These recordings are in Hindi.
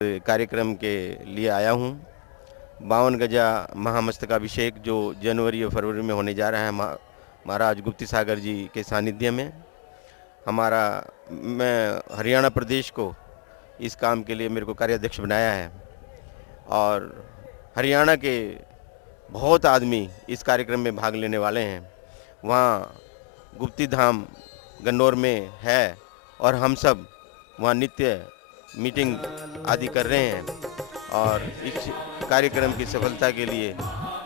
कार्यक्रम के लिए आया हूँ। 52 गजा महामस्तकाभिषेक जो जनवरी और फरवरी में होने जा रहा है महाराज गुप्ती सागर जी के सानिध्य में। मैं हरियाणा प्रदेश को इस काम के लिए मेरे को कार्याध्यक्ष बनाया है और हरियाणा के बहुत आदमी इस कार्यक्रम में भाग लेने वाले हैं। वहाँ गुप्ती धाम गन्नौर में है और हम सब वहाँ नित्य मीटिंग आदि कर रहे हैं और इस कार्यक्रम की सफलता के लिए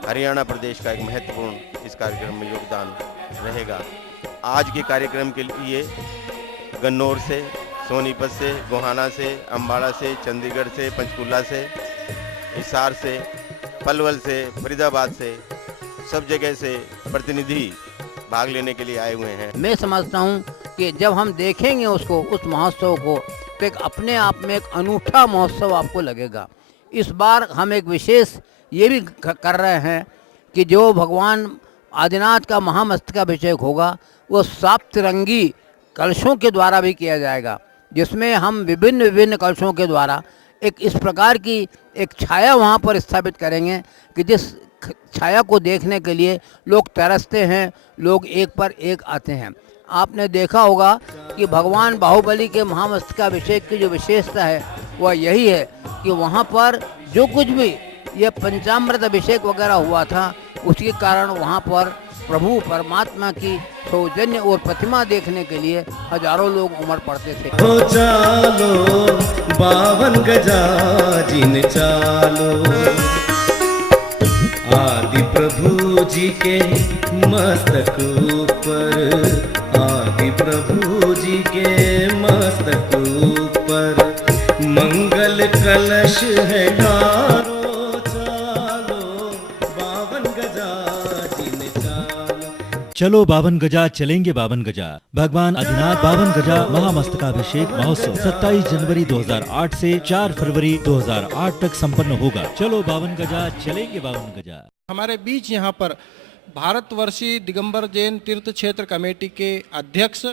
हरियाणा प्रदेश का एक महत्वपूर्ण इस कार्यक्रम में योगदान रहेगा। आज के कार्यक्रम के लिए गन्नौर से, सोनीपत से, गोहाना से, अम्बाड़ा से, चंडीगढ़ से, पंचकुला से, हिसार से, पलवल से, फरीदाबाद से, सब जगह से प्रतिनिधि भाग लेने के लिए आए हुए हैं। मैं समझता हूँ कि जब हम देखेंगे उसको, उस महोत्सव को, तो एक अपने आप में एक अनूठा महोत्सव आपको लगेगा। इस बार हम एक विशेष ये भी कर रहे हैं कि जो भगवान आदिनाथ का महामस्तकाभिषेक होगा वो सप्तरंगी कलशों के द्वारा भी किया जाएगा, जिसमें हम विभिन्न विभिन्न कलशों के द्वारा एक इस प्रकार की एक छाया वहाँ पर स्थापित करेंगे कि जिस छाया को देखने के लिए लोग तरसते हैं, लोग एक पर एक आते हैं। आपने देखा होगा कि भगवान बाहुबली के महामस्तकाभिषेक की जो विशेषता है वह यही है कि वहाँ पर जो कुछ भी ये पंचामृत अभिषेक वगैरह हुआ था, उसके कारण वहाँ पर प्रभु परमात्मा की सौजन्य और प्रतिमा देखने के लिए हजारों लोग उमड़ पड़ते थे। हो चालो 52 गजा जिन चालो, आदि प्रभु जी के मस्तक ऊपर, आदि प्रभु जी के मस्तक ऊपर मंगल कलश है ढारो, चालो 52 गजा जिन चालो। चलो 52 गजा चलेंगे 52 गजा। भगवान आदिनाथ 52 गजा महामस्तकाभिषेक महोत्सव 27 जनवरी 2008 से 4 फरवरी 2008 तक संपन्न होगा। चलो 52 गजा चलेंगे 52 गजा। हमारे बीच यहाँ पर भारतवर्षीय दिगंबर जैन तीर्थ क्षेत्र कमेटी के अध्यक्ष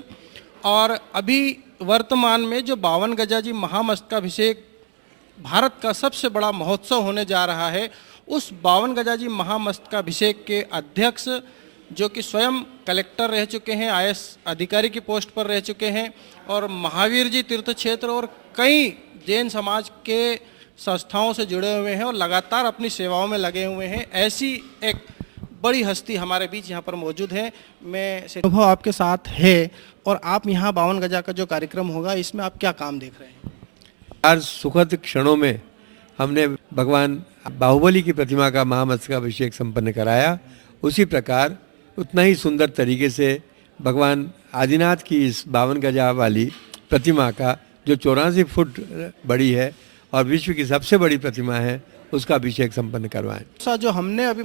और अभी वर्तमान में जो 52 गजा जी महामस्तकाभिषेक भारत का सबसे बड़ा महोत्सव होने जा रहा है, उस 52 गजा जी महामस्तकाभिषेक के अध्यक्ष जो कि स्वयं कलेक्टर रह चुके हैं, IAS अधिकारी की पोस्ट पर रह चुके हैं और महावीर जी तीर्थ क्षेत्र और कई जैन समाज के संस्थाओं से जुड़े हुए हैं और लगातार अपनी सेवाओं में लगे हुए हैं, ऐसी एक बड़ी हस्ती हमारे बीच यहाँ पर मौजूद है। मैं अनुभव आपके साथ है और आप यहाँ 52 गजा का जो कार्यक्रम होगा इसमें आप क्या काम देख रहे हैं? आज सुखद क्षणों में हमने भगवान बाहुबली की प्रतिमा का महामस्तकाभिषेक संपन्न कराया, उसी प्रकार उतना ही सुंदर तरीके से भगवान आदिनाथ की इस 52 गजा वाली प्रतिमा का जो 84 फुट बड़ी है और विश्व की सबसे बड़ी प्रतिमा है, उसका अभिषेक संपन्न करवाएं। जो हमने अभी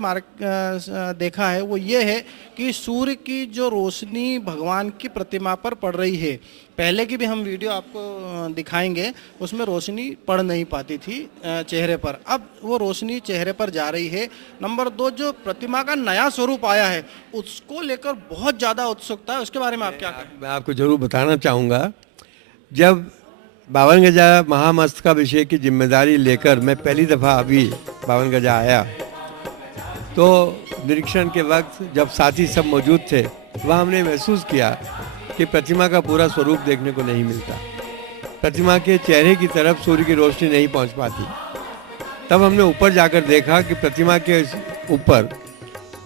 देखा है वो ये है कि सूर्य की जो रोशनी भगवान की प्रतिमा पर पड़ रही है। पहले की भी हम वीडियो आपको दिखाएंगे, उसमें रोशनी पड़ नहीं पाती थी चेहरे पर, अब वो रोशनी चेहरे पर जा रही है। नंबर 2, जो प्रतिमा का नया स्वरूप आया है उसको लेकर बहुत ज़्यादा उत्सुकता है, उसके बारे में आप क्या कहें? मैं आपको जरूर बताना चाहूँगा, जब 52 गजा महामस्तकाभिषेक की जिम्मेदारी लेकर मैं पहली दफ़ा अभी 52 गजा आया तो निरीक्षण के वक्त जब साथी सब मौजूद थे, वहाँ हमने महसूस किया कि प्रतिमा का पूरा स्वरूप देखने को नहीं मिलता, प्रतिमा के चेहरे की तरफ सूर्य की रोशनी नहीं पहुँच पाती। तब हमने ऊपर जाकर देखा कि प्रतिमा के ऊपर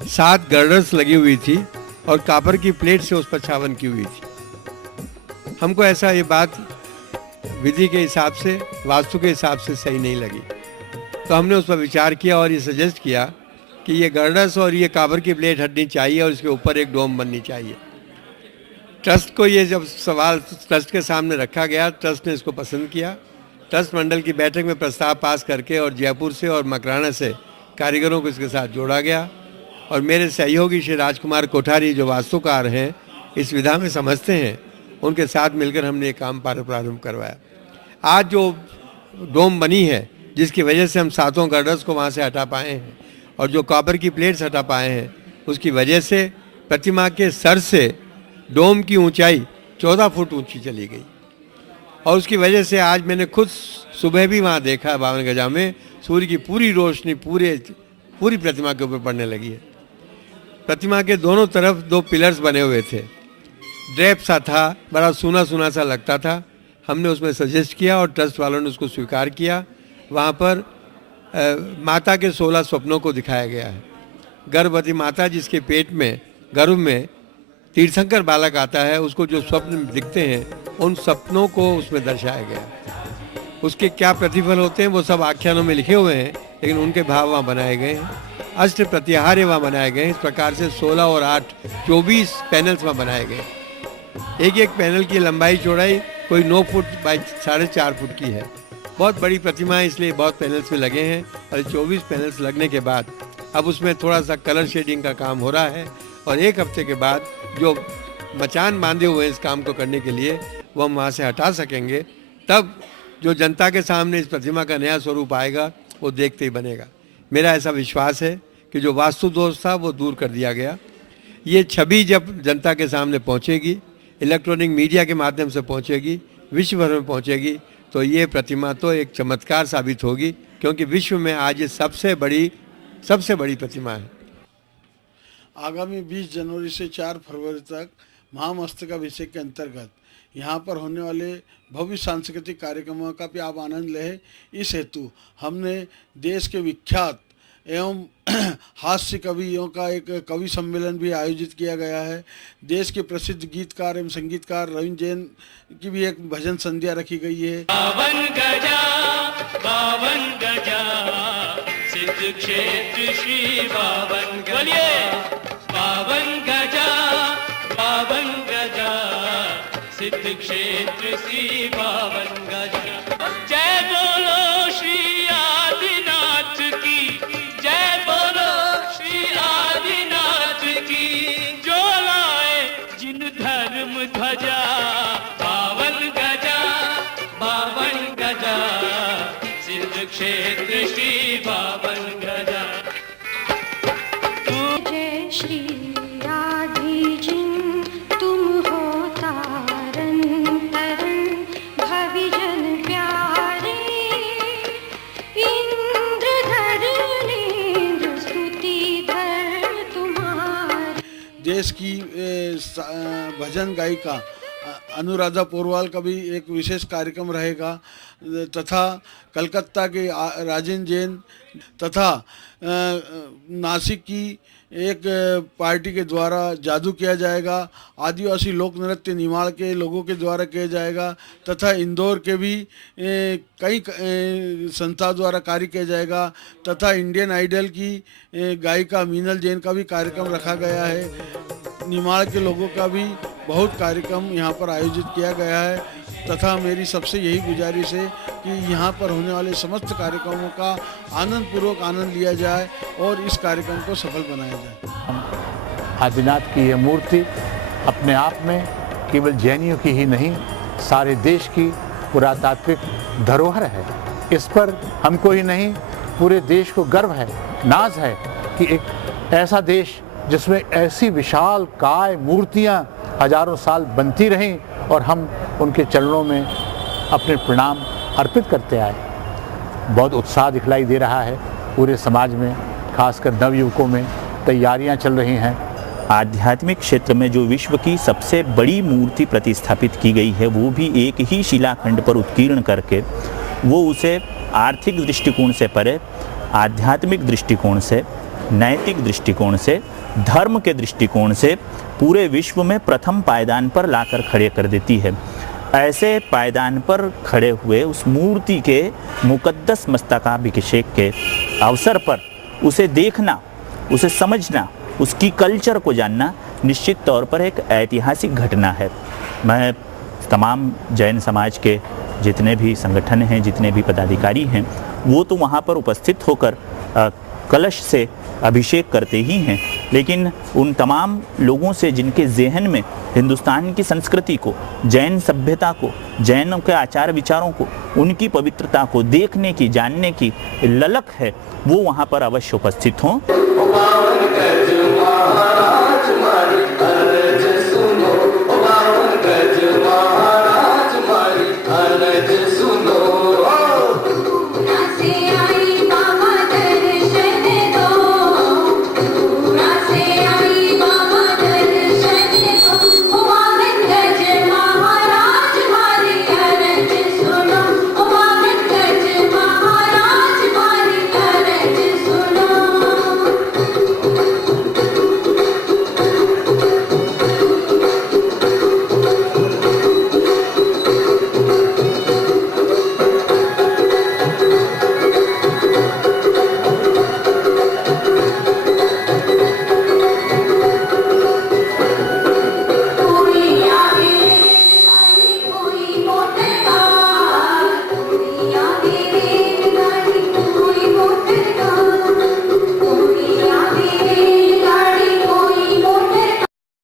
7 गर्डर्स लगी हुई थी और कापर की प्लेट से उस पर छावन की हुई थी। हमको ऐसा ये बात विधि के हिसाब से, वास्तु के हिसाब से सही नहीं लगी, तो हमने उस पर विचार किया और ये सजेस्ट किया कि ये गर्डर्स और ये काबर की प्लेट हटनी चाहिए और इसके ऊपर एक डोम बननी चाहिए। ट्रस्ट को ये जब सवाल ट्रस्ट के सामने रखा गया, ट्रस्ट ने इसको पसंद किया। ट्रस्ट मंडल की बैठक में प्रस्ताव पास करके और जयपुर से और मकराना से कारीगरों को इसके साथ जोड़ा गया और मेरे सहयोगी श्री राजकुमार कोठारी जो वास्तुकार हैं, इस विधा में समझते हैं, उनके साथ मिलकर हमने ये काम प्रारंभ करवाया। आज जो डोम बनी है, जिसकी वजह से हम 7 गर्डर्स को वहाँ से हटा पाए हैं और जो कॉपर की प्लेट्स हटा पाए हैं, उसकी वजह से प्रतिमा के सर से डोम की ऊंचाई 14 फुट ऊंची चली गई और उसकी वजह से आज मैंने खुद सुबह भी वहाँ देखा है, बावन गजा में सूर्य की पूरी रोशनी पूरी प्रतिमा के ऊपर पड़ने लगी है। प्रतिमा के दोनों तरफ 2 पिलर्स बने हुए थे, ड्रेप सा था, बड़ा सूना सूना सा लगता था। हमने उसमें सजेस्ट किया और ट्रस्ट वालों ने उसको स्वीकार किया। वहाँ पर माता के 16 स्वप्नों को दिखाया गया है। गर्भवती माता जिसके पेट में गर्भ में तीर्थंकर बालक आता है, उसको जो स्वप्न दिखते हैं उन सपनों को उसमें दर्शाया गया है। उसके क्या प्रतिफल होते हैं वो सब आख्यानों में लिखे हुए हैं, लेकिन उनके भाव वहाँ बनाए गए हैं। अष्ट प्रत्याहार्य वहाँ बनाए गए हैं। इस प्रकार से 16 और 8 24 पैनल्स वहाँ बनाए गए। एक पैनल की लंबाई चौड़ाई कोई 9 फुट बाई 4.5 फुट की है। बहुत बड़ी प्रतिमा है, इसलिए बहुत पैनल्स में लगे हैं। और 24 पैनल्स लगने के बाद अब उसमें थोड़ा सा कलर शेडिंग का काम हो रहा है और 1 हफ्ते के बाद जो मचान बांधे हुए हैं इस काम को करने के लिए वो हम वहाँ से हटा सकेंगे। तब जो जनता के सामने इस प्रतिमा का नया स्वरूप आएगा वो देखते ही बनेगा। मेरा ऐसा विश्वास है कि जो वास्तु दोष था वो दूर कर दिया गया। ये छवि जब जनता के सामने पहुँचेगी, इलेक्ट्रॉनिक मीडिया के माध्यम से पहुँचेगी, विश्व भर में पहुँचेगी, तो ये प्रतिमा तो एक चमत्कार साबित होगी, क्योंकि विश्व में आज ये सबसे बड़ी प्रतिमा है। आगामी 20 जनवरी से 4 फरवरी तक महामस्तकाभिषेक के अंतर्गत यहाँ पर होने वाले भव्य सांस्कृतिक कार्यक्रमों का भी आप आनंद लें। इस हेतु हमने देश के विख्यात एवं हास्य कवियों का एक कवि सम्मेलन भी आयोजित किया गया है। देश के प्रसिद्ध गीतकार एवं संगीतकार रविंद्र जैन की भी एक भजन संध्या रखी गई है। बावन गजा सिद्ध क्षेत्र श्री बावन गजा सिद्ध क्षेत्र श्री बावन गजा। जय बोलो श्री आदिनाथ की, जय बोलो श्री आदिनाथ की, जो लाए जिन धर्म ध्वजा। बावन गजा सिद्ध क्षेत्र श्री बावन गजा। जय श्री राधे जिन तुम हो तारन तरन भविजन प्यारे, इंद्रधर नींद्र स्तुति धर तुम्हारे। देश की भजन गायिका अनुराधा पोरवाल का भी एक विशेष कार्यक्रम रहेगा, तथा कलकत्ता के राजेंद्र जैन तथा नासिक की एक पार्टी के द्वारा जादू किया जाएगा। आदिवासी लोक नृत्य निमाड़ के लोगों के द्वारा किया जाएगा, तथा इंदौर के भी कई संस्था द्वारा कार्य किया जाएगा, तथा इंडियन आइडल की गायिका मीनल जैन का भी कार्यक्रम रखा गया है। निमाड़ के लोगों का भी बहुत कार्यक्रम यहाँ पर आयोजित किया गया है, तथा मेरी सबसे यही गुजारिश है कि यहाँ पर होने वाले समस्त कार्यक्रमों का आनंदपूर्वक आनंद लिया जाए और इस कार्यक्रम को सफल बनाया जाए। आदिनाथ की यह मूर्ति अपने आप में केवल जैनियों की ही नहीं, सारे देश की पुरातात्विक धरोहर है। इस पर हमको ही नहीं, पूरे देश को गर्व है, नाज है कि एक ऐसा देश जिसमें ऐसी विशाल काय मूर्तियाँ हजारों साल बनती रहीं और हम उनके चरणों में अपने प्रणाम अर्पित करते आए। बहुत उत्साह दिखलाई दे रहा है पूरे समाज में, खासकर नवयुवकों में तैयारियां चल रही हैं। आध्यात्मिक क्षेत्र में जो विश्व की सबसे बड़ी मूर्ति प्रतिस्थापित की गई है, वो भी एक ही शिलाखंड पर उत्कीर्ण करके, वो उसे आर्थिक दृष्टिकोण से परे आध्यात्मिक दृष्टिकोण से, नैतिक दृष्टिकोण से, धर्म के दृष्टिकोण से पूरे विश्व में प्रथम पायदान पर लाकर खड़े कर देती है। ऐसे पायदान पर खड़े हुए उस मूर्ति के मुकद्दस मस्तकाभिषेक के अवसर पर उसे देखना, उसे समझना, उसकी कल्चर को जानना निश्चित तौर पर एक ऐतिहासिक घटना है। मैं तमाम जैन समाज के जितने भी संगठन हैं, जितने भी पदाधिकारी हैं, वो तो वहाँ पर उपस्थित होकर कलश से अभिषेक करते ही हैं, लेकिन उन तमाम लोगों से जिनके ज़हन में हिंदुस्तान की संस्कृति को, जैन सभ्यता को, जैनों के आचार विचारों को, उनकी पवित्रता को देखने की, जानने की ललक है, वो वहाँ पर अवश्य उपस्थित हों।